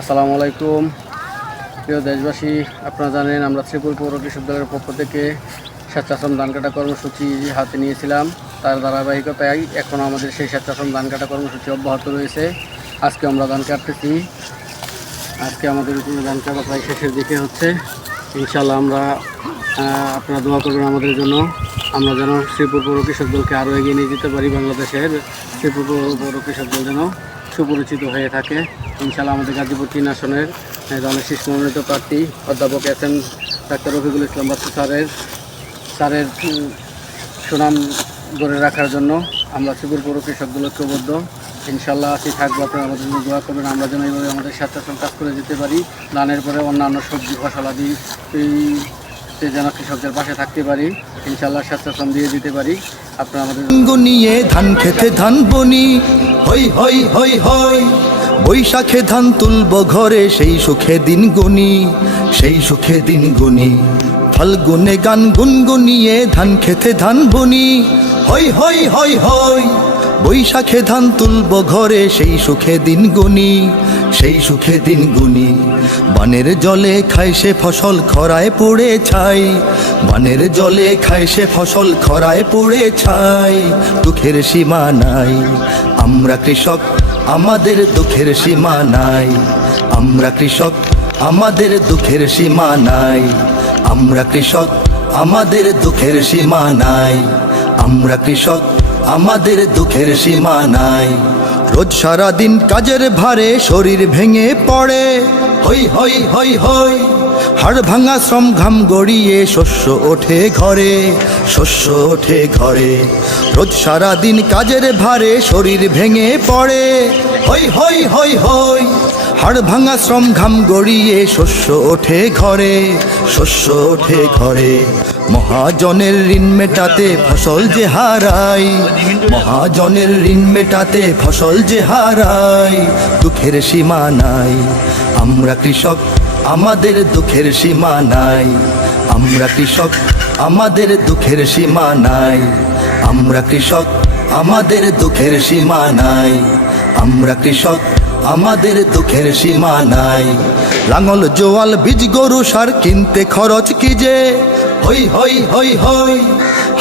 আসসালামু আলাইকুম প্রিয় দেশবাসী, আপনারা জানেন আমরা শ্রীপুর পৌর কৃষক দলের পক্ষ থেকে স্বেচ্ছাশ্রম ধান কাটা কর্মসূচি হাতে নিয়েছিলাম। তার ধারাবাহিকতায় এখন আমাদের সেই স্বেচ্ছাশ্রম ধান কাটা কর্মসূচি অব্যাহত রয়েছে। আজকে আমরা ধান কাটতেছি। আজকে আমাদের ধান কাটা প্রায় শেষের দিকে হচ্ছে। ইনশাল্লাহ আপনারা দোয়া করবেন আমাদের জন্য, আমরা যেন শ্রীপুর পৌর কৃষক দলকে আরও এগিয়ে নিয়ে যেতে পারি। বাংলাদেশের শ্রীপুর পৌর কৃষক দল যেন সুপরিচিত হয়ে থাকে। ইনশাআল্লাহ আমাদের গাজীপুর 3 আসনের দলের শীর্ষ মনোনীত প্রার্থী অধ্যাপক এস.এম. ডাক্তার রফিকুল ইসলাম বাচ্চু স্যারের সুনাম গড়ে রাখার জন্য আমরা শ্রীপুর পৌর কৃষক দল ঐক্যবদ্ধ। ইনশাআল্লাহ আছি থাকবো। আপনারা আমাদের জন্য দোয়া করবেন, আমরা যেন এইভাবে আমাদের স্বেচ্ছাশ্রম কাজ করে যেতে পারি। ধানের পরে অন্যান্য সবজি ফসলাদি যেন কৃষকদের পাশে থাকতে পারি। ইনশাআল্লাহ স্বেচ্ছাশ্রম দিয়ে দিতে পারি। আপনারা আমাদের গুনিয়ে ধান খেতে ধান বনি হই হই হই হই, বৈশাখে ধান তুলব ঘরে সেই সুখে দিন গুনি, সেই সুখে দিন গুনি। ফাল্গুনে গান গুনগুনিয়ে ধান খেতে ধান বনি হই হই হই হই, বৈশাখে ধান তুলব ঘরে সেই সুখে দিন গুনি, সেই সুখে দিন গুনি। বানের জলে খায় সে ফসল খরায় পড়ে ছাই, বানের জলে খায় সে ফসল খরায় পড়ে ছাই। দুঃখের সীমা নাই, আমরা কৃষক আমাদের দুঃখের সীমা নাই, আমরা কৃষক আমাদের দুঃখের সীমা নাই, আমরা কৃষক আমাদের দুঃখের সীমা নাই, আমরা কৃষক আমাদের দুঃখের সীমা নাই। রোজ সারাদিন কাজের ভারে শরীর ভেঙে পড়ে হই হই হই হই, হাড় ভাঙা শ্রম ঘাম গড়িয়ে শস্য ওঠে ঘরে, শস্য ওঠে ঘরে। রোজ সারাদিন কাজের ভারে শরীর ভেঙে পড়ে হই হই হই হই, হাড় ভাঙা শ্রম ঘাম গড়িয়ে শস্য ওঠে ঘরে, শস্য ওঠে ঘরে। মহাজনের ঋণ মেটাতে ফসল যে হারাই, মহাজনের ঋণ মেটাতে ফসল যে হারাই। দুঃখের সীমা নাই, আমরা কৃষক আমাদের দুঃখের সীমা নাই, আমরা কৃষক আমাদের দুঃখের সীমা নাই, আমরা কৃষক আমাদের দুঃখের সীমা নাই, আমরা কৃষক আমাদের দুঃখের সীমা নাই। লাঙল জোয়াল বীজ গরু সার কিনতে খরচ কি যে হই হই হই হই,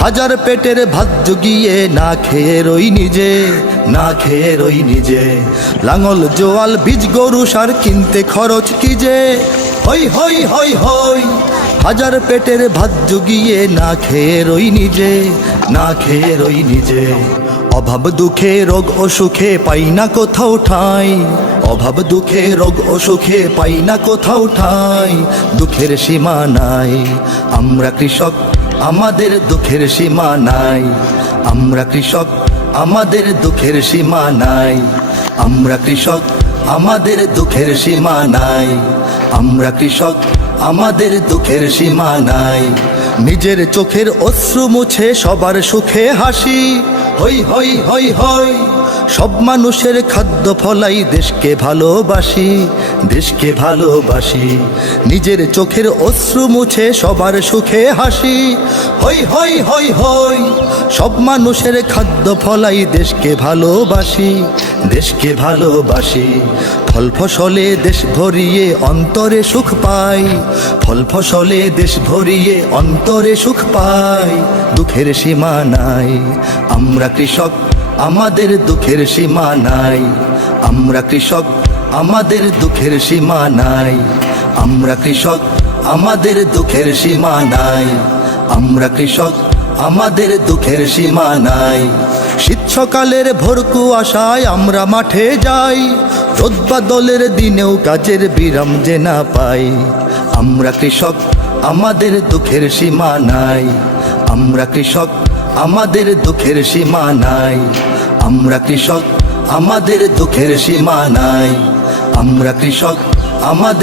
হাজার পেটের ভাত জুগিয়ে না খেয়ে রই নিজে, না খেয়ে রই নিজে। লাঙল জোয়াল বীজ গরু সার কিনতে খরচ কি যে হই হই হই হই, হাজার পেটের ভাত জুগিয়ে না খেয়ে রই নিজে, না খেয়ে রই নিজে। অভাব দুঃখে রোগ অসুখে পাই না কোথাও ঠাঁই, অভাব দুঃখে রোগ অসুখে পাই না কোথাও ঠাঁই। দুঃখের সীমা নাই, আমরা কৃষক আমাদের দুঃখের সীমা নাই, আমরা কৃষক আমাদের দুঃখের সীমা নাই, আমরা কৃষক আমাদের দুঃখের সীমা নাই, আমরা কৃষক আমাদের দুঃখের সীমা নাই। নিজের চোখের অশ্রু মুছে সবার সুখে হাসি হই হই হই হই, সব মানুষের খাদ্য ফলাই দেশকে ভালোবাসি, দেশকে ভালোবাসি। নিজের চোখের অশ্রু মুছে সবার সুখে হাসি হই হই হই হই, সব মানুষের খাদ্য ফলাই দেশকে ভালোবাসি, দেশকে ভালোবাসি। ফল ফসলে দেশ ভরিয়ে অন্তরে সুখ পাই, ফল ফসলে দেশ ভরিয়ে অন্তরে সুখ পাই। দুঃখের সীমা নাই, আমরা কৃষক আমাদের দুঃখের সীমা নাই, আমরা কৃষক আমাদের দুঃখের সীমা নাই, আমরা কৃষক আমাদের দুঃখের সীমা নাই, আমরা কৃষক আমাদের দুঃখের সীমা নাই। শীত সকালের ভোর কুয়াশায় আমরা মাঠে যাই, রোদ বাদলের দিনেও কাজের বিরাম যে না পাই। আমরা কৃষক আমাদের দুঃখের সীমা নাই, আমরা কৃষক আমাদের দুঃখের সীমা নাই, আমরা কৃষক আমাদের দুঃখের সীমা নাই, আমরা কৃষক আমাদের